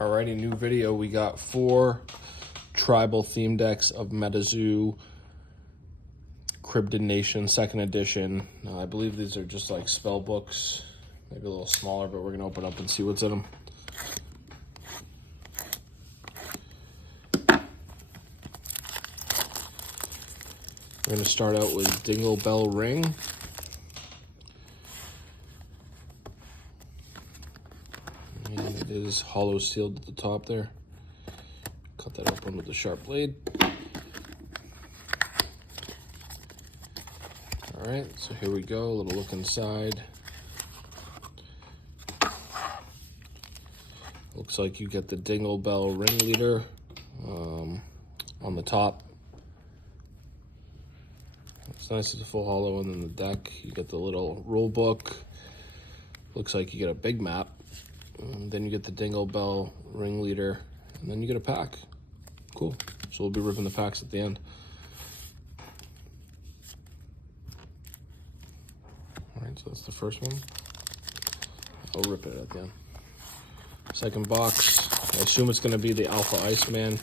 Alrighty, new video. We got 4 tribal theme decks of MetaZoo Cryptid Nation 2nd edition. I believe these are just like spell books, maybe a little smaller, but we're going to open up and see what's in them. We're going to start out with Dingle Bell Ring. And it is hollow sealed at the top there. Cut that open with a sharp blade. Alright, so here we go, a little look inside. Looks like you get the Dingle Bell Ringleader on the top. It's nice, it's a full hollow, and then the deck, you get the little rule book. Looks like you get a big map. And then you get the Dingle Bell Ringleader, and then you get a pack. Cool. So we'll be ripping the packs at the end. Alright, so that's the first one. I'll rip it at the end. Second box, I assume it's going to be the Alpha Iceman.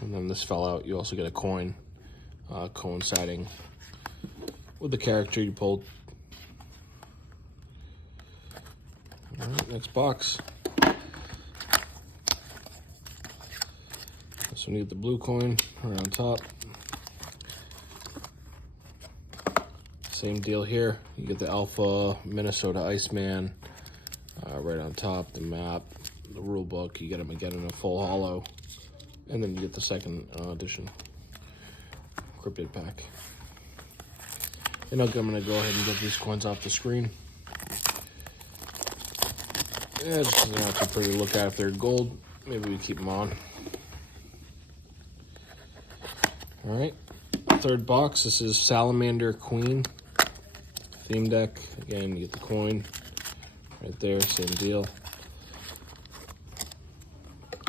And then this fell out. You also get a coin coinciding with the character you pulled. Alright, next box. So we get the blue coin right on top. Same deal here. You get the Alpha Minnesota Iceman right on top, the map, the rule book. You get them again in a full hollow. And then you get the 2nd edition Cryptid pack. And I'm going to go ahead and get these coins off the screen. Yeah, just because they're not too pretty to look at if they're gold. Maybe we keep them on. Alright, third box. This is Salamander Queen theme deck. Again, you get the coin right there, same deal.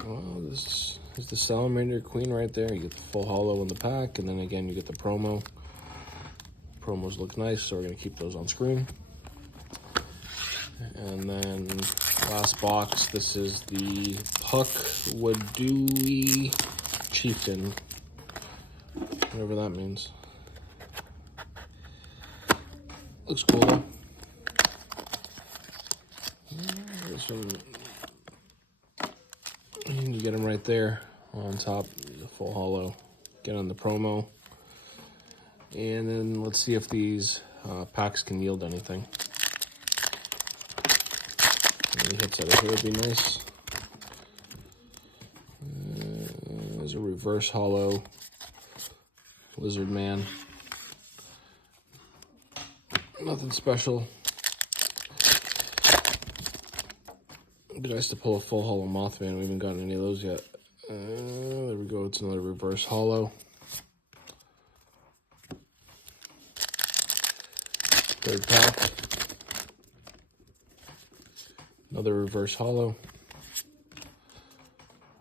Well, this is the Salamander Queen right there. You get the full hollow in the pack, and then again, you get the promo. Promos look nice, so we're going to keep those on screen. And then last box, this is the Puck Wadui Chieftain. Whatever that means. Looks cool though. And you get them right there on top, the full hollow. Get on the promo. And then let's see if these packs can yield anything. Any hits out of here would be nice. There's a reverse hollow Lizard Man. Nothing special. It'd be nice to pull a full hollow Mothman. We haven't gotten any of those yet. There we go. It's another reverse hollow. Third pack. Another reverse hollow.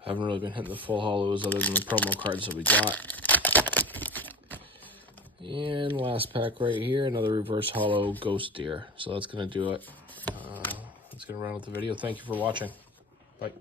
Haven't really been hitting the full hollows other than the promo cards that we got. And last pack right here, another reverse hollow Ghost Deer. So that's going to do it. That's going to round out the video. Thank you for watching. Bye.